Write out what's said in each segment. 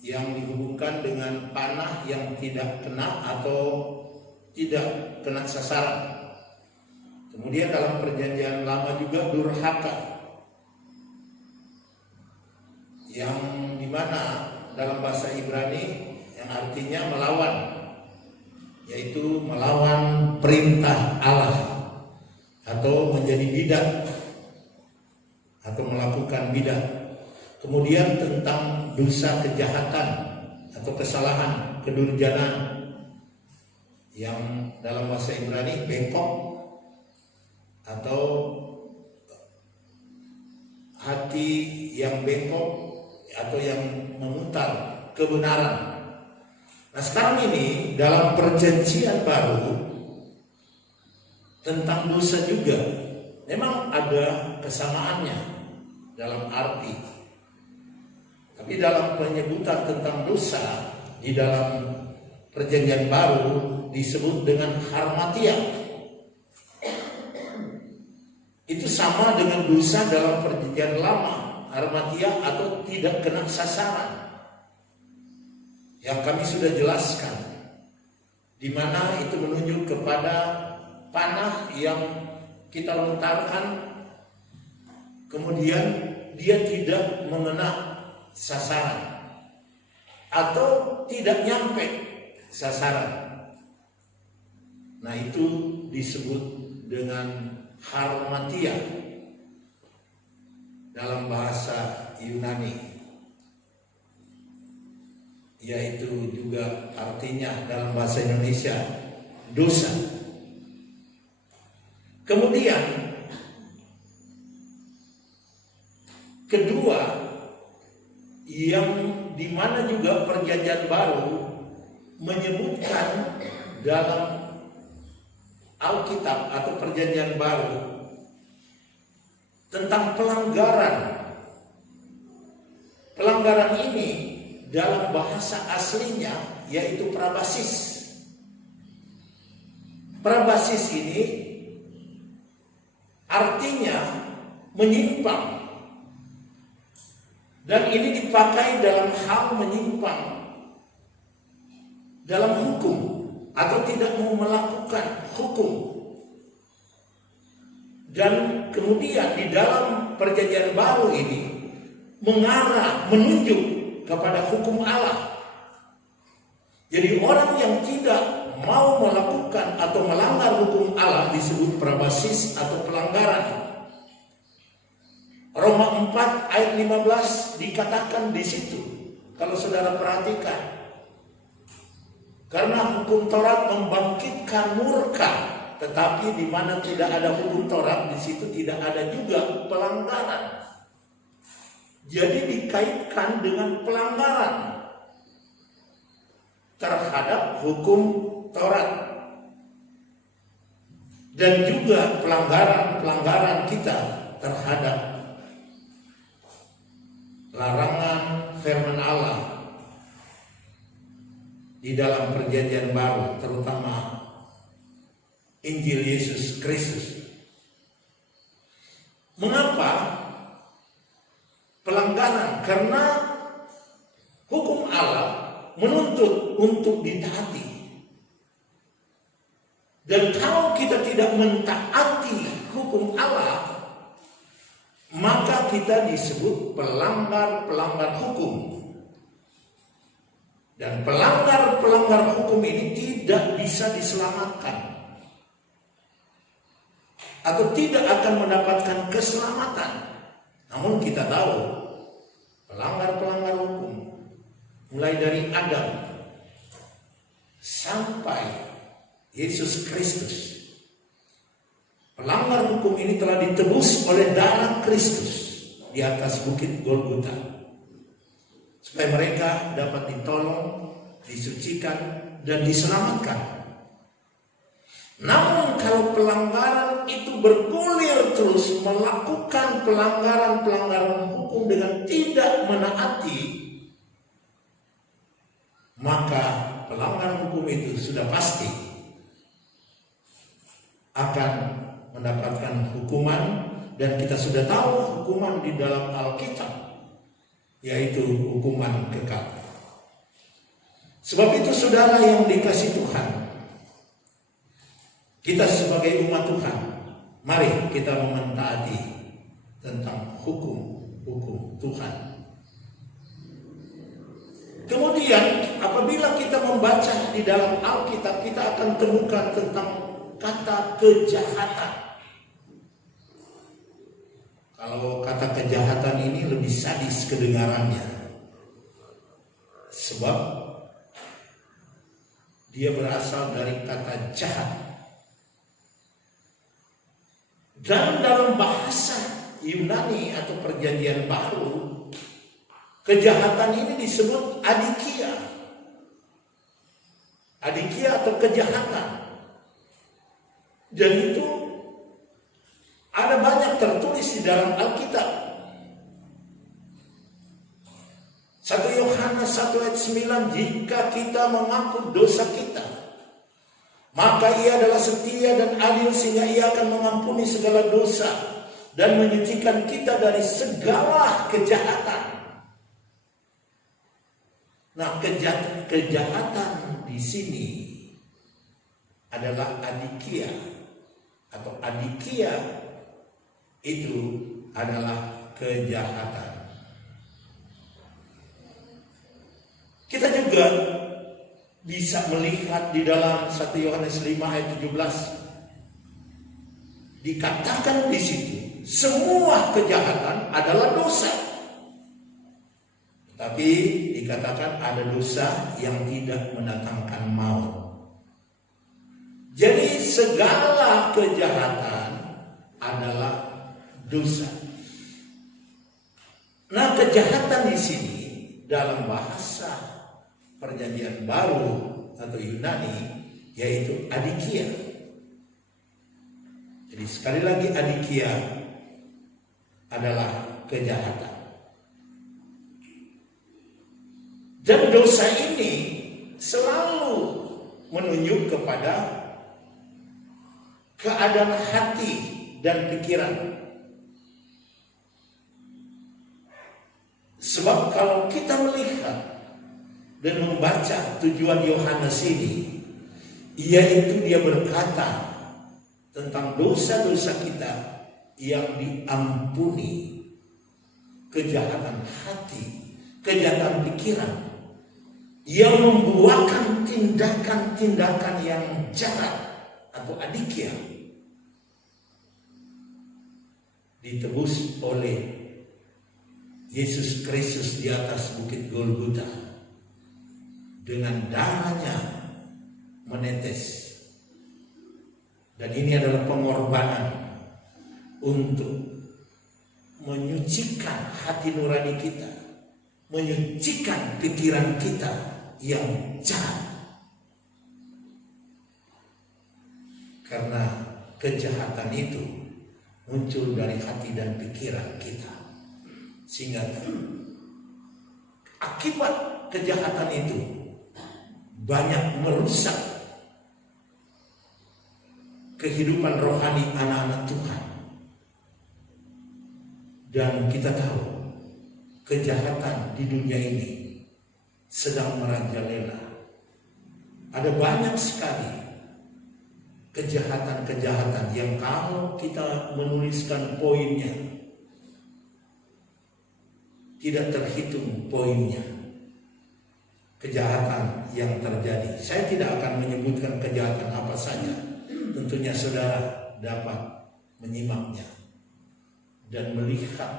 yang dihubungkan dengan panah yang tidak kena atau tidak kena sasaran. Kemudian dalam perjanjian lama juga durhaka, yang dimana dalam bahasa Ibrani yang artinya melawan, yaitu melawan perintah Allah atau menjadi bidat atau melakukan bidat. Kemudian tentang dosa kejahatan atau kesalahan, kedurjanan, yang dalam bahasa Ibrani bengkok atau hati yang bengkok atau yang memutar kebenaran. Nah, sekarang ini dalam perjanjian baru tentang dosa juga memang ada kesamaannya dalam arti. Tapi dalam penyebutan tentang dosa di dalam perjanjian baru disebut dengan harmatia. Itu sama dengan dosa dalam perjanjian lama, harmatia atau tidak kena sasaran, yang kami sudah jelaskan, di mana itu menunjuk kepada panah yang kita lontarkan, kemudian dia tidak mengena sasaran atau tidak nyampe sasaran. Nah, itu disebut dengan harmatia dalam bahasa Yunani, yaitu juga artinya dalam bahasa Indonesia dosa. Kemudian kedua, yang dimana juga perjanjian baru menyebutkan dalam Alkitab atau perjanjian baru tentang pelanggaran. Pelanggaran ini dalam bahasa aslinya yaitu prabasis. Prabasis ini artinya menyimpang, dan ini dipakai dalam hal menyimpang dalam hukum atau tidak mau melakukan hukum. Dan kemudian di dalam perjanjian baru ini mengarah, menunjuk kepada hukum Allah. Jadi orang yang tidak mau melakukan atau melanggar hukum Allah disebut prabasis atau pelanggaran. Roma 4 ayat 15 dikatakan di situ, kalau saudara perhatikan, karena hukum Taurat membangkitkan murka, tetapi di mana tidak ada hukum Taurat, di situ tidak ada juga pelanggaran. Jadi dikaitkan dengan pelanggaran terhadap hukum Taurat, dan juga pelanggaran kita terhadap larangan firman Allah di dalam perjanjian baru, terutama Injil Yesus Kristus. Mengapa pelanggaran? Karena hukum Allah menuntut untuk ditaati. Dan kalau kita tidak mentaati hukum Allah, maka kita disebut pelanggar hukum. Dan pelanggar hukum ini tidak bisa diselamatkan atau tidak akan mendapatkan keselamatan. Namun kita tahu pelanggar hukum, mulai dari Adam sampai Yesus Kristus, pelanggar hukum ini telah ditebus oleh darah Kristus di atas bukit Golgota, supaya mereka dapat ditolong, disucikan, dan diselamatkan. Namun kalau pelanggaran itu bergulir terus, melakukan pelanggaran hukum dengan tidak menaati, maka pelanggaran hukum itu sudah pasti akan mendapatkan hukuman. Dan kita sudah tahu hukuman di dalam Alkitab, yaitu hukuman kekal. Sebab itu saudara yang dikasihi Tuhan, kita sebagai umat Tuhan, mari kita mentaati tentang hukum Tuhan. Kemudian apabila kita membaca di dalam Alkitab, kita akan temukan tentang kata kejahatan. Kalau kata kejahatan ini lebih sadis kedengarannya, sebab dia berasal dari kata jahat. Dan dalam bahasa Yunani atau Perjanjian Baru, kejahatan ini disebut adikia. Adikia atau kejahatan. Dan itu ada banyak tertulis di dalam Alkitab. 1 Yohanes 1 ayat 9, jika kita mengaku dosa kita, maka ia adalah setia dan adil sehingga ia akan mengampuni segala dosa dan menyucikan kita dari segala kejahatan. Nah, kejahatan di sini adalah adikia, atau adikia itu adalah kejahatan. Kita juga bisa melihat di dalam 1 Yohanes 5 ayat 17, dikatakan di situ semua kejahatan adalah dosa. Tapi dikatakan ada dosa yang tidak mendatangkan maut. Jadi segala kejahatan adalah dosa. Nah, kejahatan di sini dalam bahasa Perjanjian Baru atau Yunani yaitu adikia. Jadi sekali lagi adikia adalah kejahatan. Dan dosa ini selalu menunjuk kepada keadaan hati dan pikiran. Sebab kalau kita melihat dan membaca tujuan Yohanes ini, yaitu dia berkata tentang dosa-dosa kita yang diampuni, kejahatan hati, kejahatan pikiran, yang membuahkan tindakan-tindakan yang jahat atau adikia, ditebus oleh Yesus Kristus di atas bukit Golgota dengan darahnya menetes. Dan ini adalah pengorbanan untuk menyucikan hati nurani kita, menyucikan pikiran kita yang jahat. Karena kejahatan itu muncul dari hati dan pikiran kita. Sehingga akibat kejahatan itu banyak merusak kehidupan rohani anak-anak Tuhan. Dan kita tahu kejahatan di dunia ini sedang merajalela. Ada banyak sekali kejahatan-kejahatan yang kalau kita menuliskan poinnya tidak terhitung poinnya. Kejahatan yang terjadi. Saya tidak akan menyebutkan kejahatan apa saja. Tentunya saudara dapat menyimaknya dan melihat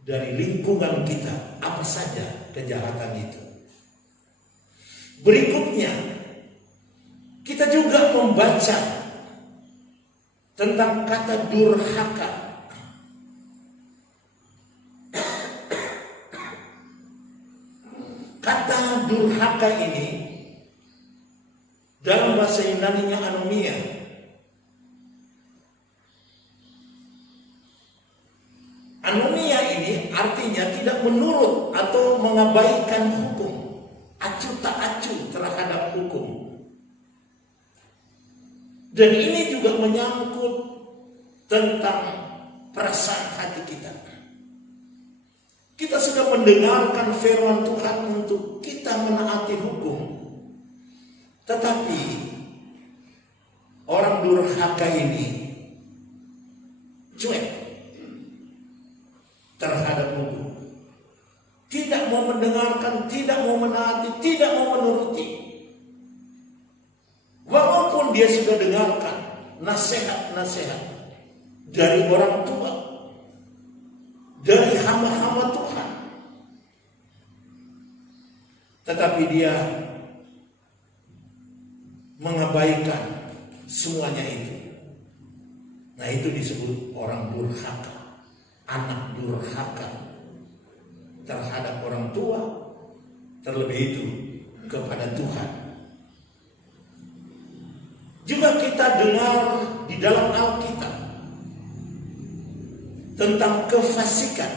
dari lingkungan kita apa saja kejahatan itu. Berikutnya, kita juga membaca tentang kata durhaka. Kata durhaka ini dalam bahasa Yunani-nya anomia. Anomia ini artinya tidak menurut atau mengabaikan hukum, acuh tak acuh terhadap hukum. Dan ini juga menyangkut tentang perasaan hati kita. Kita sudah mendengarkan firman Tuhan untuk kita menaati hukum. Tetapi orang durhaka ini cuek terhadap hukum. Tidak mau mendengarkan, tidak mau menaati, tidak mau menuruti. Walaupun dia sudah dengarkan nasihat-nasihat dari orang tua, dari hamba-hamba Tuhan, tetapi dia mengabaikan semuanya itu. Nah, itu disebut orang durhaka, anak durhaka terhadap orang tua, terlebih itu kepada Tuhan. Juga kita dengar di dalam Alkitab tentang kefasikan.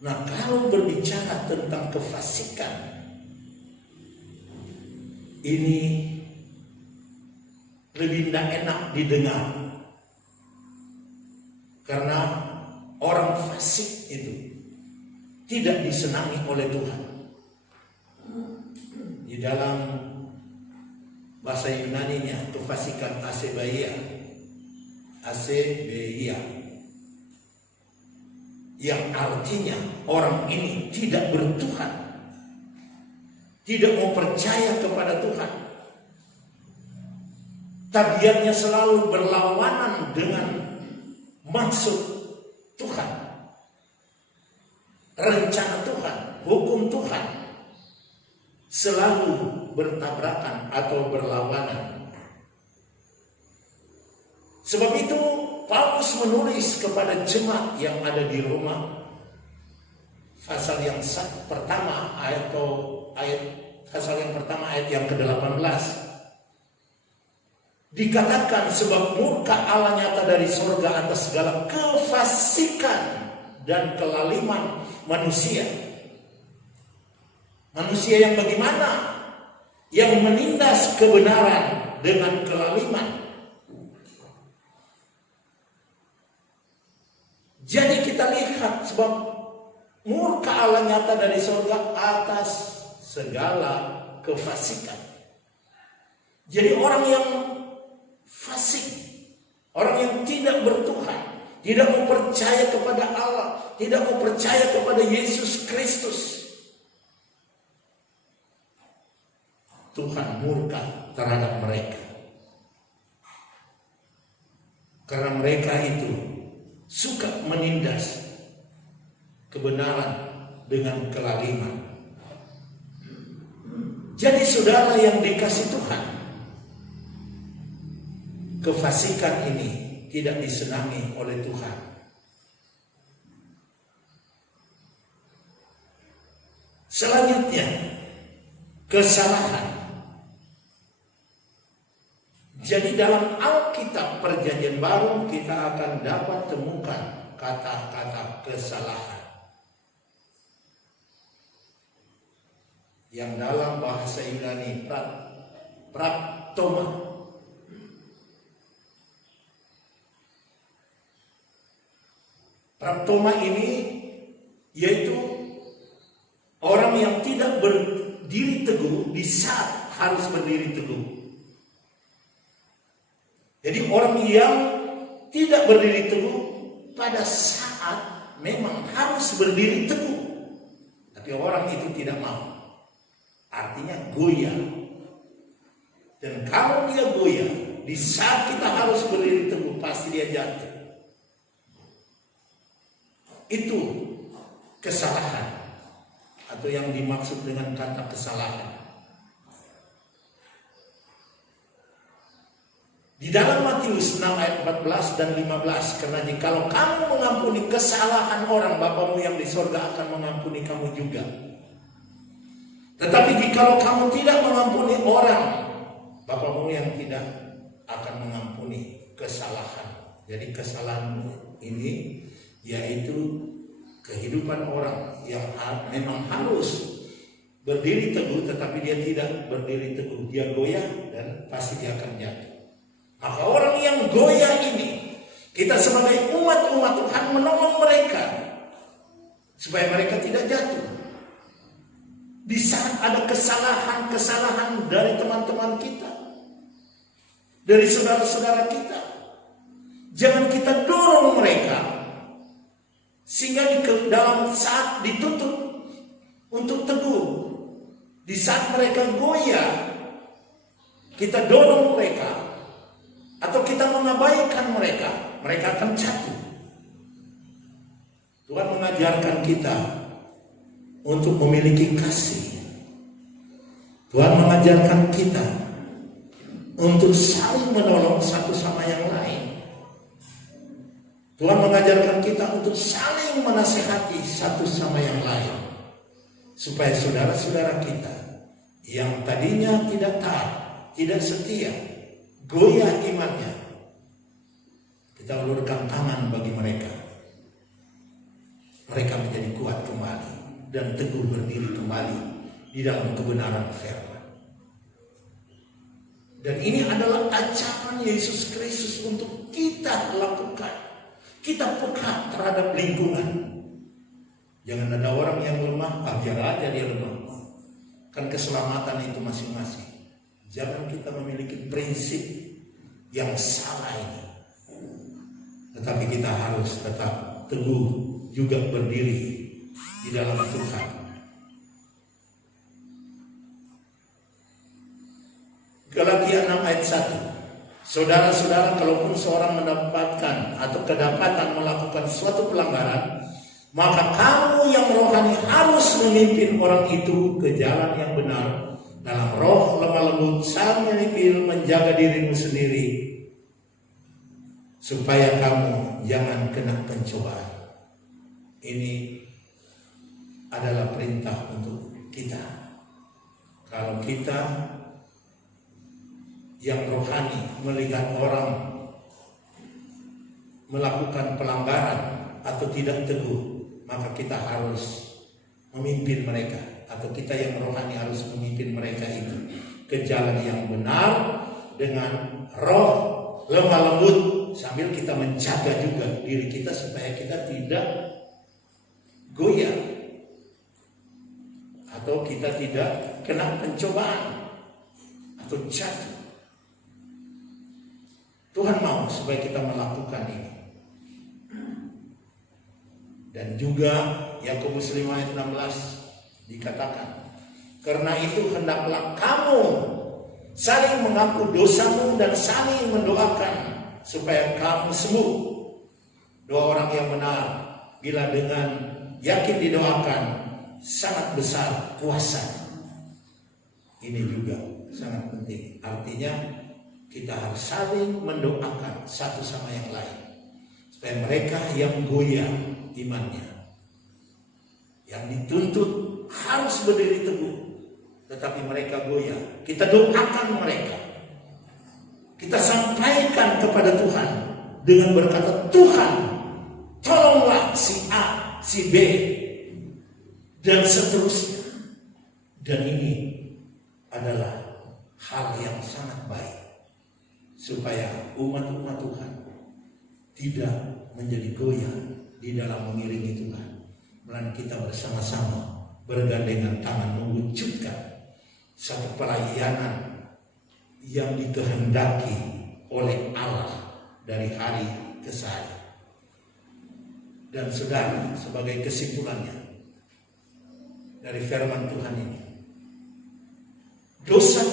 Nah, kalau berbicara tentang kefasikan, ini lebih tidak enak didengar. Karena orang fasik itu tidak disenangi oleh Tuhan. Di dalam bahasa Yunaninya kefasikan asebeia, yang artinya orang ini tidak bertuhan, tidak mau percaya kepada Tuhan. Tabiatnya selalu berlawanan dengan maksud Tuhan, rencana Tuhan, hukum Tuhan, selalu bertabrakan atau berlawanan. Sebab itu Paulus menulis kepada jemaat yang ada di Roma, pasal yang pertama ayat yang ke-18. Dikatakan sebab murka Allah nyata dari sorga atas segala kefasikan dan kelaliman manusia. Manusia yang bagaimana? Yang menindas kebenaran dengan kelaliman. Jadi kita lihat sebab murka Allah nyata dari surga atas segala kefasikan. Jadi orang yang fasik, orang yang tidak bertuhan, tidak mau percaya kepada Allah, tidak mau percaya kepada Yesus Kristus, Tuhan murka terhadap mereka. Karena mereka itu suka menindas kebenaran dengan kelaliman. Jadi saudara yang dikasih Tuhan, kefasikan ini tidak disenangi oleh Tuhan. Selanjutnya, kesalahan. Jadi dalam Alkitab Perjanjian Baru kita akan dapat temukan kata-kata kesalahan yang dalam bahasa Yunani praktoma. Praktoma ini yaitu orang yang tidak berdiri teguh di saat harus berdiri teguh. Jadi orang yang tidak berdiri teguh pada saat memang harus berdiri teguh, tapi orang itu tidak mau. Artinya goyah. Dan kalau dia goyah, di saat kita harus berdiri teguh, pasti dia jatuh. Itu kesalahan, atau yang dimaksud dengan kata kesalahan. Di dalam Matius 6 ayat 14 dan 15, karena jikalau kamu mengampuni kesalahan orang, Bapamu yang di sorga akan mengampuni kamu juga. Tetapi jikalau kamu tidak mengampuni orang, Bapamu yang tidak akan mengampuni kesalahan. Jadi kesalahan ini yaitu kehidupan orang yang memang harus berdiri teguh, tetapi dia tidak berdiri teguh, dia goyah dan pasti dia akan jatuh. Maka orang yang goyah ini, kita sebagai umat Tuhan menolong mereka supaya mereka tidak jatuh. Di saat ada kesalahan-kesalahan dari teman-teman kita, dari saudara-saudara kita, jangan kita dorong mereka sehingga dalam saat dituntut untuk teguh, di saat mereka goyah, kita dorong mereka atau kita mengabaikan mereka, mereka akan jatuh. Tuhan mengajarkan kita untuk memiliki kasih. Tuhan mengajarkan kita untuk saling menolong satu sama yang lain. Tuhan mengajarkan kita untuk saling menasihati satu sama yang lain, supaya saudara-saudara kita yang tadinya tidak taat, tidak setia, goyah imannya, kita ulurkan tangan bagi mereka. Mereka menjadi kuat kembali dan teguh berdiri kembali di dalam kebenaran firman. Dan ini adalah ajaran Yesus Kristus untuk kita lakukan. Kita peka terhadap lingkungan. Jangan ada orang yang lemah, biar aja dia lemah. Kan keselamatan itu masing-masing. Jangan kita memiliki prinsip yang salah ini. Tetapi kita harus tetap teguh juga berdiri di dalam Tuhan. Galatia 6 ayat 1. Saudara-saudara, kalaupun seorang mendapatkan atau kedapatan melakukan suatu pelanggaran, maka kamu yang rohani harus memimpin orang itu ke jalan yang benar dalam roh lemah lembut sambil menjaga dirimu sendiri, supaya kamu jangan kena pencobaan. Ini adalah perintah untuk kita. Kalau kita yang rohani melihat orang melakukan pelanggaran atau tidak teguh, maka kita harus memimpin mereka, atau kita yang rohani harus memimpin mereka itu ke jalan yang benar dengan roh lemah lembut, sambil kita menjaga juga diri kita supaya kita tidak goyah atau kita tidak kena pencobaan atau jatuh. Tuhan mau supaya kita melakukan ini. Dan juga Yakobus 5 ayat 16 dikatakan, karena itu hendaklah kamu saling mengaku dosamu dan saling mendoakan supaya kamu sembuh. Dua orang yang benar bila dengan yakin didoakan, sangat besar kuasa. Ini juga sangat penting. Artinya kita harus saling mendoakan satu sama yang lain, supaya mereka yang goyah imannya, yang dituntut harus berdiri teguh, tetapi mereka goyah, kita doakan mereka. Kita sampaikan kepada Tuhan dengan berkata, Tuhan tolonglah si A, si B, dan seterusnya. Dan ini adalah hal yang sangat baik, supaya umat-umat Tuhan tidak menjadi goyah di dalam mengiringi Tuhan, melainkan kita bersama-sama bergandengan tangan mewujudkan satu pelayanan yang dikehendaki oleh Allah dari hari ke hari. Dan saudara, sebagai kesimpulannya dari firman Tuhan ini, dosa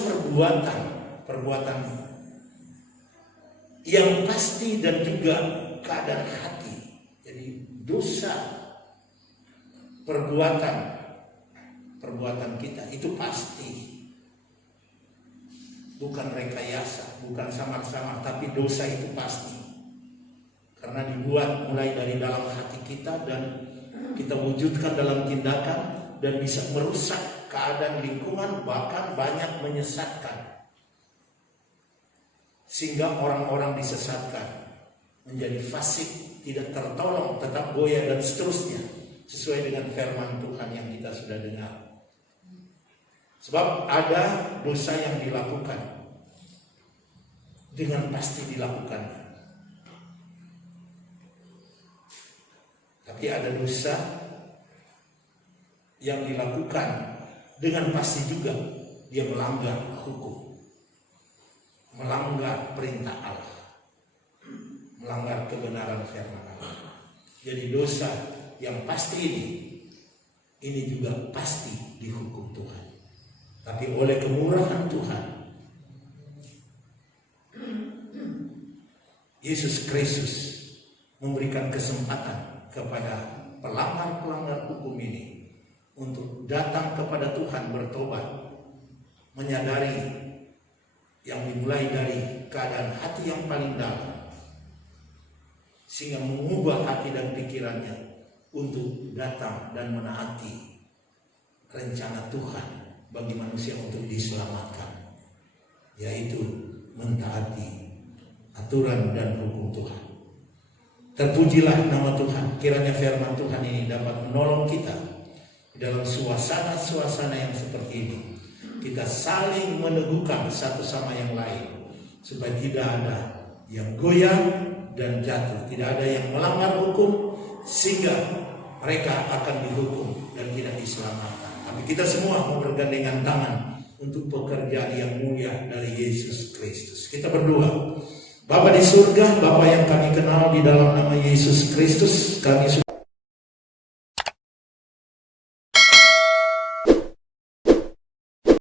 perbuatan yang pasti dan juga keadaan hati. Jadi dosa perbuatan kita itu pasti, bukan rekayasa, bukan samar-samar, tapi dosa itu pasti, karena dibuat mulai dari dalam hati kita dan kita wujudkan dalam tindakan, dan bisa merusak keadaan lingkungan, bahkan banyak menyesatkan, sehingga orang-orang disesatkan menjadi fasik, tidak tertolong, tetap goyah dan seterusnya, sesuai dengan firman Tuhan yang kita sudah dengar. Sebab ada dosa yang dilakukan dengan pasti dilakukan, tapi ada dosa yang dilakukan, dengan pasti juga dia melanggar hukum, melanggar perintah Allah, melanggar kebenaran firman Allah. Jadi dosa yang pasti ini juga pasti dihukum Tuhan. Tapi oleh kemurahan Tuhan, Yesus Kristus memberikan kesempatan kepada pelanggar-pelanggar hukum ini untuk datang kepada Tuhan, bertobat, menyadari yang dimulai dari keadaan hati yang paling dalam, sehingga mengubah hati dan pikirannya untuk datang dan menaati rencana Tuhan bagi manusia untuk diselamatkan, yaitu mentaati aturan dan hukum Tuhan. Terpujilah nama Tuhan. Kiranya firman Tuhan ini dapat menolong kita dalam suasana-suasana yang seperti ini. Kita saling meneguhkan satu sama yang lain, supaya tidak ada yang goyah dan jatuh, tidak ada yang melanggar hukum sehingga mereka akan dihukum dan tidak diselamatkan. Tapi kita semua mau bergandengan tangan untuk pekerjaan yang mulia dari Yesus Kristus. Kita berdoa. Bapa di surga, Bapa yang kami kenal di dalam nama Yesus Kristus, kami